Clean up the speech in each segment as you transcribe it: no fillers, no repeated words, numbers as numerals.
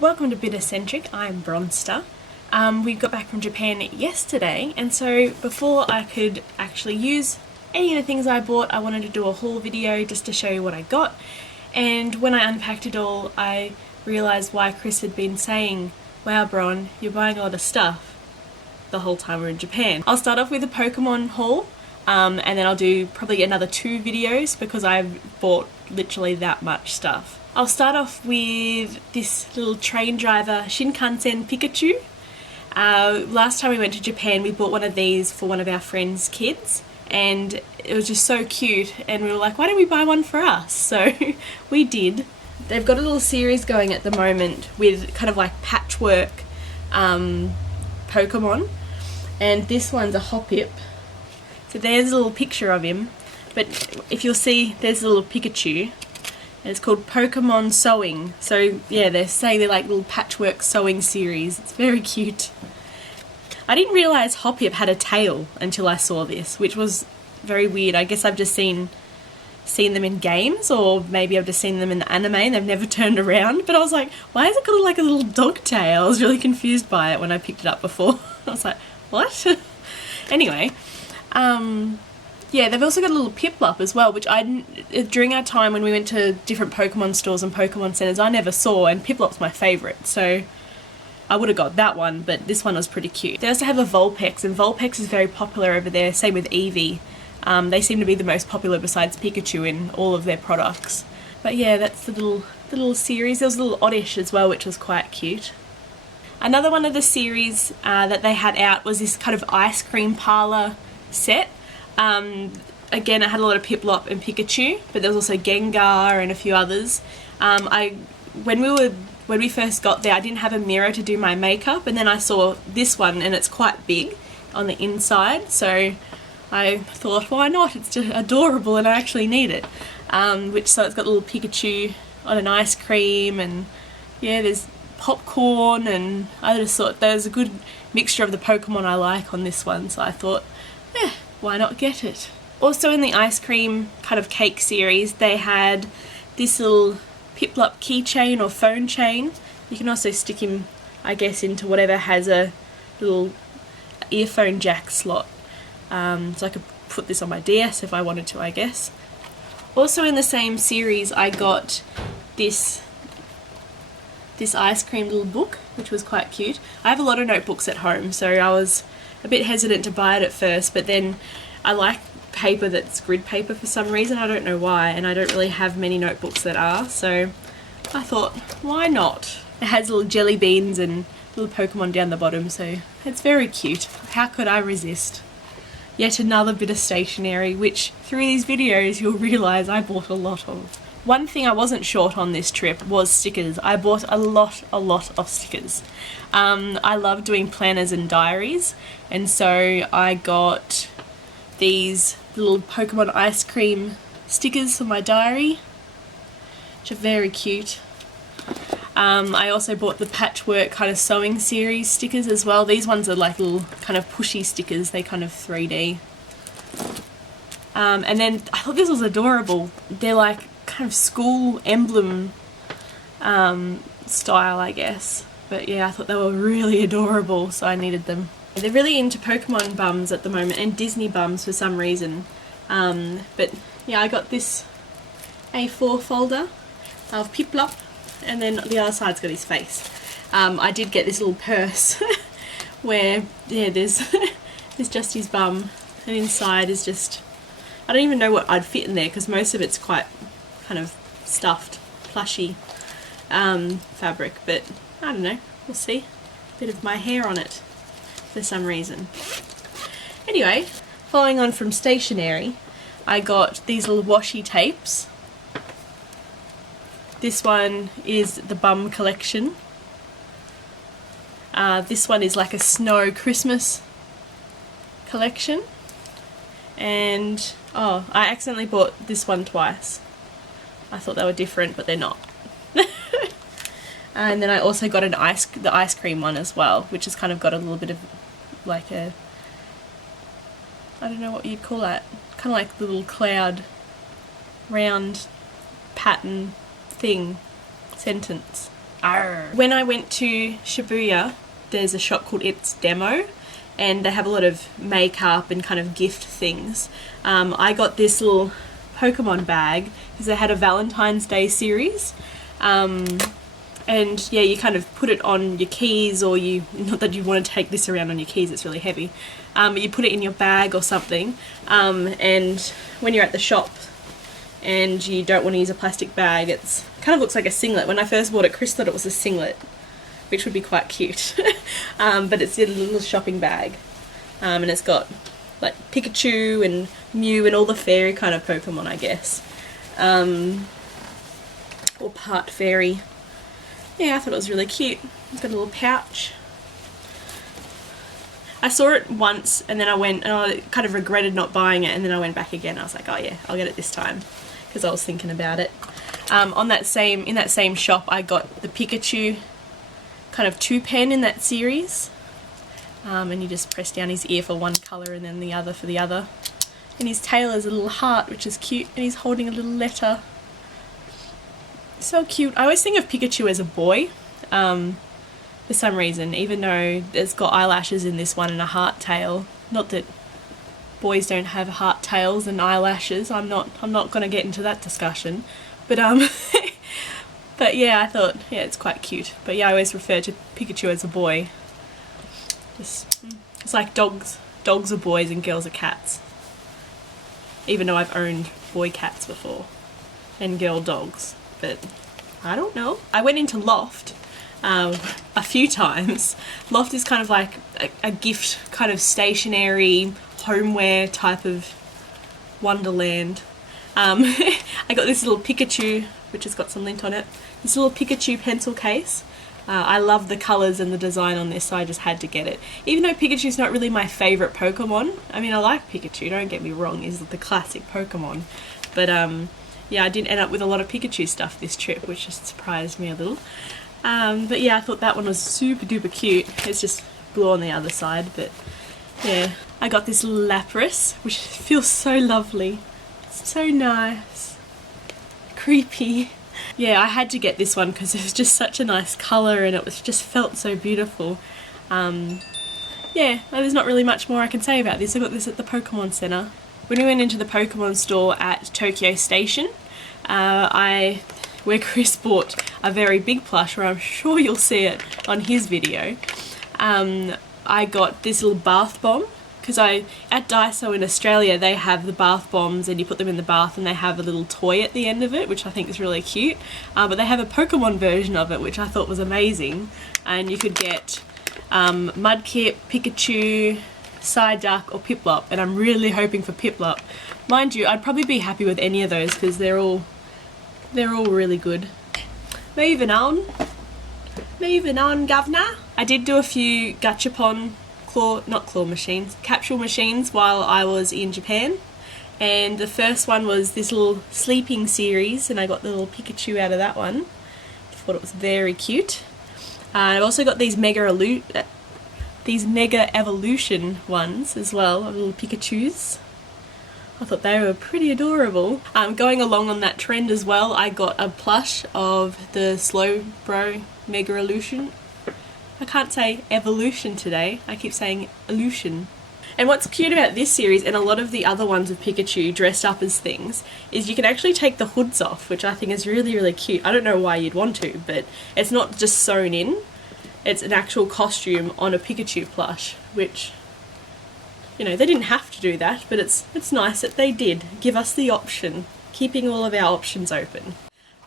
Welcome to Eccentric, I'm Bronsta. We got back from Japan yesterday, and so before I could actually use any of the things I bought, I wanted to do a haul video just to show you what I got. And when I unpacked it all, I realised why Chris had been saying, "Wow, Bron, you're buying a lot of stuff," the whole time we're in Japan. I'll start off with a Pokemon haul, and then I'll do probably another 2 videos because I've bought literally that much stuff. I'll start off with this little train driver Shinkansen Pikachu. Last time we went to Japan, we bought one of these for one of our friends' kids, and it was just so cute, and we were like, why don't we buy one for us? So we did. They've got a little series going at the moment with kind of like patchwork Pokemon, and this one's a Hoppip. So there's a little picture of him, but if you'll see, there's a little Pikachu, and it's called Pokemon Sewing. So yeah, they're saying they're like little patchwork sewing series. It's very cute. I didn't realise Hoppip had a tail until I saw this, which was very weird. I guess I've just seen them in games, or maybe I've just seen them in the anime and they've never turned around. But I was like, why has it got like a little dog tail? I was really confused by it when I picked it up before. I was like, what? Anyway, yeah, they've also got a little Piplup as well, which during our time when we went to different Pokemon stores and Pokemon centres, I never saw, and Piplup's my favourite, so I would have got that one, but this one was pretty cute. They also have a Vulpix, and Vulpix is very popular over there, same with Eevee. They seem to be the most popular besides Pikachu in all of their products. But yeah, that's the little series. There was a little Oddish as well, which was quite cute. Another one of the series that they had out was this kind of ice cream parlour set. Again, it had a lot of Piplup and Pikachu, but there was also Gengar and a few others. When we first got there, I didn't have a mirror to do my makeup, and then I saw this one, and it's quite big on the inside, so I thought, why not? It's just adorable, and I actually need it. So it's got a little Pikachu on an ice cream, and yeah, there's popcorn, and I just thought there's a good mixture of the Pokemon I like on this one, so I thought, why not get it? Also in the ice cream kind of cake series, they had this little Piplup keychain or phone chain. You can also stick him, I guess, into whatever has a little earphone jack slot. So I could put this on my DS if I wanted to, I guess. Also in the same series, I got this ice cream little book, which was quite cute. I have a lot of notebooks at home, so I was a bit hesitant to buy it at first, but then I like paper that's grid paper for some reason. I don't know why, and I don't really have many notebooks that are, so I thought, why not? It has little jelly beans and little Pokemon down the bottom, so it's very cute. How could I resist? Yet another bit of stationery, which through these videos you'll realise I bought a lot of. One thing I wasn't short on this trip was stickers. I bought a lot of stickers. I love doing planners and diaries, and so I got these little Pokemon ice cream stickers for my diary, which are very cute. I also bought the patchwork kind of sewing series stickers as well. These ones are like little kind of pushy stickers, they kind of 3D. And then I thought this was adorable. They're like kind of school emblem style, I guess. But yeah, I thought they were really adorable, so I needed them. They're really into Pokemon bums at the moment, and Disney bums for some reason. But yeah, I got this A4 folder of Piplup, and then the other side's got his face. I did get this little purse where, yeah, there's just his bum, and inside is just, I don't even know what I'd fit in there because most of it's quite kind of stuffed, plushy fabric, but I don't know, we'll see. A bit of my hair on it for some reason. Anyway, following on from stationery, I got these little washi tapes. This one is the Bum collection. This one is like a snow Christmas collection. And, oh, I accidentally bought this one twice. I thought they were different, but they're not. And then I also got the ice cream one as well, which has kind of got a little bit of like a, I don't know what you'd call that, kind of like the little cloud round pattern thing sentence. Arr. When I went to Shibuya, there's a shop called It's Demo, and they have a lot of makeup and kind of gift things. I got this little Pokemon bag because they had a Valentine's Day series. And yeah, you kind of put it on your keys, or you, not that you want to take this around on your keys, it's really heavy. You put it in your bag or something, and when you're at the shop and you don't want to use a plastic bag, it's kind of looks like a singlet. When I first bought it, Chris thought it was a singlet, which would be quite cute. But it's in a little shopping bag, and it's got like Pikachu and Mew and all the fairy kind of Pokemon, I guess, or part fairy. Yeah, I thought it was really cute. It's got a little pouch. I saw it once and then I went and I kind of regretted not buying it, and then I went back again. I was like, oh yeah, I'll get it this time, because I was thinking about it. In that same shop, I got the Pikachu kind of 2-pen in that series. And you just press down his ear for one colour and then the other for the other. And his tail is a little heart, which is cute, and he's holding a little letter. So cute. I always think of Pikachu as a boy, for some reason, even though it's got eyelashes in this one and a heart tail. Not that boys don't have heart tails and eyelashes. I'm not going to get into that discussion. But but yeah, I thought, yeah, it's quite cute. But yeah, I always refer to Pikachu as a boy. It's like dogs are boys and girls are cats. Even though I've owned boy cats before and girl dogs. But I don't know. I went into Loft a few times. Loft is kind of like a gift, kind of stationery, homeware type of wonderland. I got this little Pikachu, which has got some lint on it. This little Pikachu pencil case. I love the colours and the design on this, so I just had to get it. Even though Pikachu's not really my favourite Pokemon. I mean, I like Pikachu, don't get me wrong, he's the classic Pokemon. But yeah, I did end up with a lot of Pikachu stuff this trip, which just surprised me a little. But yeah, I thought that one was super duper cute. It's just blue on the other side, but yeah. I got this little Lapras, which feels so lovely. It's so nice. Creepy. Yeah, I had to get this one because it was just such a nice colour and it was just felt so beautiful. Yeah, there's not really much more I can say about this. I got this at the Pokemon Center. When we went into the Pokemon store at Tokyo Station, where Chris bought a very big plush, where I'm sure you'll see it on his video, I got this little bath bomb, because at Daiso in Australia they have the bath bombs and you put them in the bath and they have a little toy at the end of it, which I think is really cute, but they have a Pokemon version of it, which I thought was amazing, and you could get Mudkip, Pikachu, Psyduck or Piplup, and I'm really hoping for Piplup. Mind you, I'd probably be happy with any of those because they're all really good. Moving on, governor. I did do a few gachapon capsule machines while I was in Japan, and the first one was this little sleeping series, and I got the little Pikachu out of that one. I thought it was very cute. I've also got these Mega Evolution ones as well, little Pikachus. I thought they were pretty adorable. Going along on that trend as well, I got a plush of the Slowbro Mega Evolution. I can't say evolution today, I keep saying illusion. And what's cute about this series, and a lot of the other ones of Pikachu dressed up as things, is you can actually take the hoods off, which I think is really, really cute. I don't know why you'd want to, but it's not just sewn in. It's an actual costume on a Pikachu plush, which, you know, they didn't have to do that, but it's nice that they did give us the option, keeping all of our options open.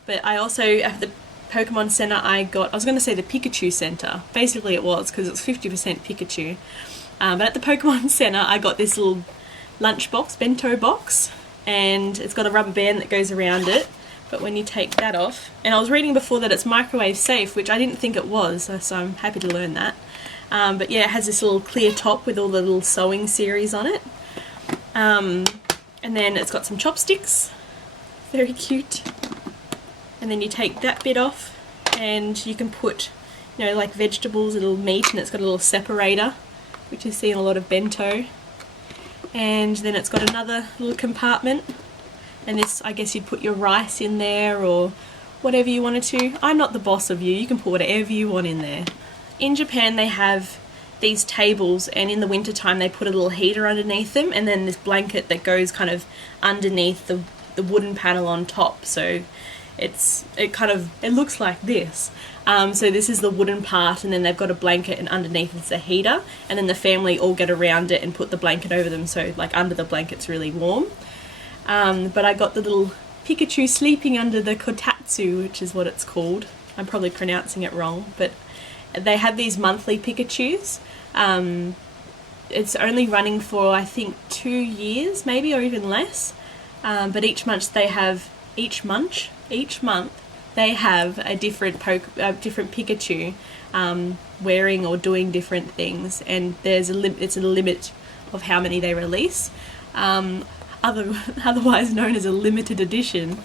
But I also, at the Pokemon Center, I was going to say the Pikachu Center. Basically it was, because it's 50% Pikachu. But at the Pokemon Center, I got this little lunchbox, bento box, and it's got a rubber band that goes around it. But when you take that off, and I was reading before that it's microwave safe, which I didn't think it was, so I'm happy to learn that. But yeah, it has this little clear top with all the little sewing series on it. And then it's got some chopsticks, very cute. And then you take that bit off and you can put, you know, like vegetables, a little meat, and it's got a little separator, which you see in a lot of bento. And then it's got another little compartment, and this, I guess you'd put your rice in there or whatever you wanted to. I'm not the boss of you, you can put whatever you want in there. In Japan they have these tables, and in the winter time they put a little heater underneath them, and then this blanket that goes kind of underneath the wooden panel on top, so it looks like this. So this is the wooden part, and then they've got a blanket, and underneath it's a heater, and then the family all get around it and put the blanket over them, so like under the blanket's really warm. But I got the little Pikachu sleeping under the kotatsu, which is what it's called. I'm probably pronouncing it wrong, but they have these monthly Pikachus. It's only running for, I think, 2 years maybe, or even less. But each month they have a different Pikachu wearing or doing different things, and it's a limit of how many they release. Otherwise known as a limited edition.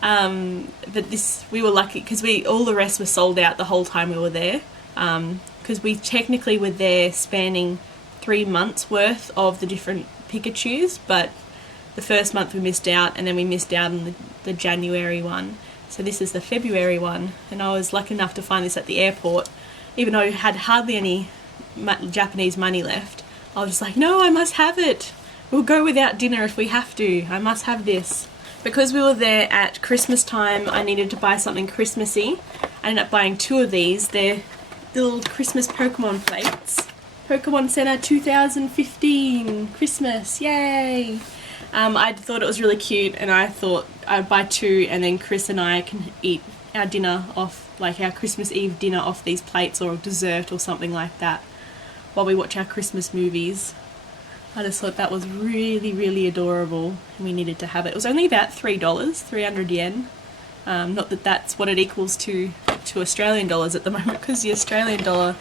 But this, we were lucky because all the rest were sold out the whole time we were there. Because we technically were there spanning 3 months worth of the different Pikachus, but the first month we missed out, and then we missed out on the January one. So this is the February one, and I was lucky enough to find this at the airport. Even though I had hardly any Japanese money left, I was just like, no, I must have it. We'll go without dinner if we have to. I must have this. Because we were there at Christmas time, I needed to buy something Christmassy. I ended up buying 2 of these. They're little Christmas Pokemon plates. Pokemon Center 2015 Christmas, yay! I thought it was really cute, and I thought I'd buy 2, and then Chris and I can eat our dinner off, like our Christmas Eve dinner off these plates, or dessert or something like that, while we watch our Christmas movies. I just thought that was really, really adorable, and we needed to have it. It was only about $3, 300 yen. Not that that's what it equals to Australian dollars at the moment, because the Australian dollar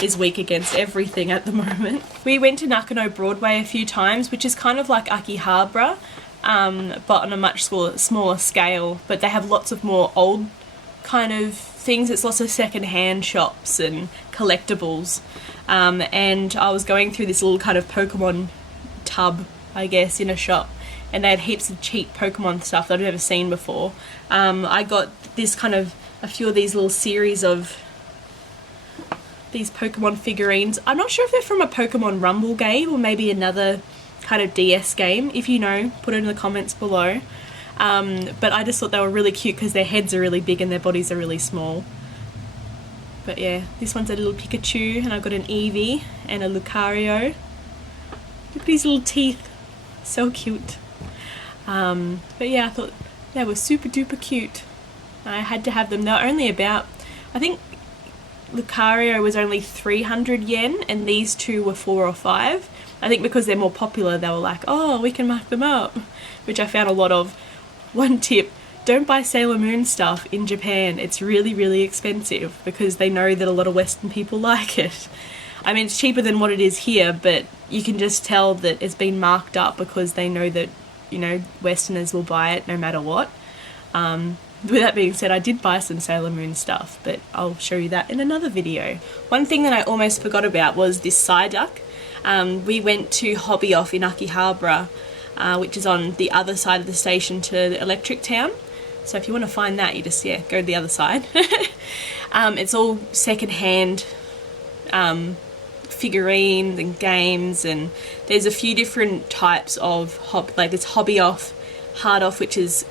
is weak against everything at the moment. We went to Nakano Broadway a few times, which is kind of like Akihabara, but on a much smaller scale. But they have lots of more old kind of things. It's lots of second-hand shops and collectibles. And I was going through this little kind of Pokemon tub, I guess, in a shop, and they had heaps of cheap Pokemon stuff that I'd never seen before. I got this kind of a few of these little series of these Pokemon figurines. I'm not sure if they're from a Pokemon Rumble game or maybe another kind of DS game. If you know, put it in the comments below. But I just thought they were really cute because their heads are really big and their bodies are really small. But yeah, this one's a little Pikachu, and I've got an Eevee and a Lucario. Look at these little teeth. So cute. But yeah, I thought they were super duper cute. I had to have them. They're only about, I think Lucario was only 300 yen and these 2 were 4 or 5. I think because they're more popular, they were like, oh, we can mark them up, which I found a lot of. One tip, don't buy Sailor Moon stuff in Japan. It's really, really expensive because they know that a lot of Western people like it. I mean, it's cheaper than what it is here, but you can just tell that it's been marked up because they know that, you know, Westerners will buy it no matter what. With that being said, I did buy some Sailor Moon stuff, but I'll show you that in another video. One thing that I almost forgot about was this Psyduck. We went to Hobby Off in Akihabara, which is on the other side of the station to the Electric Town. So if you want to find that, you just, go to the other side. It's all second-hand figurines and games, and there's a few different types of like there's Hobby Off, Hard Off, which is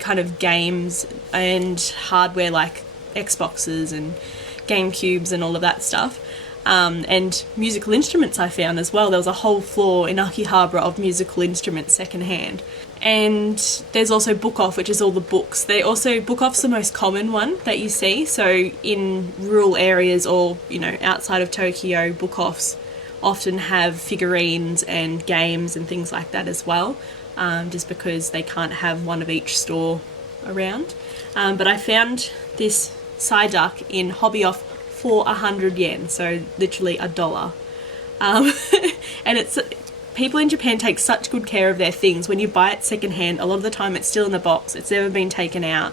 kind of games and hardware like Xboxes and GameCubes and all of that stuff, and musical instruments I found as well. There was a whole floor in Akihabara of musical instruments secondhand. And there's also Book Off, which is all the books. Book Off's the most common one that you see. So in rural areas or, you know, outside of Tokyo, Book Offs often have figurines and games and things like that as well, just because they can't have one of each store around. But I found this Psyduck in Hobby Off for 100 yen, so literally $1. And it's... People in Japan take such good care of their things. When you buy it secondhand, a lot of the time it's still in the box. It's never been taken out.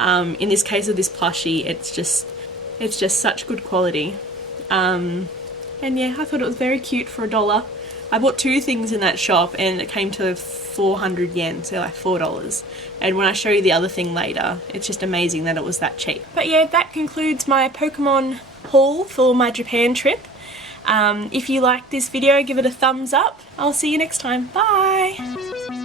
In this case of this plushie, it's just such good quality. And yeah, I thought it was very cute for $1. I bought 2 things in that shop and it came to 400 yen, so like $4. And when I show you the other thing later, it's just amazing that it was that cheap. But yeah, that concludes my Pokemon haul for my Japan trip. If you liked this video, give it a thumbs up. I'll see you next time. Bye!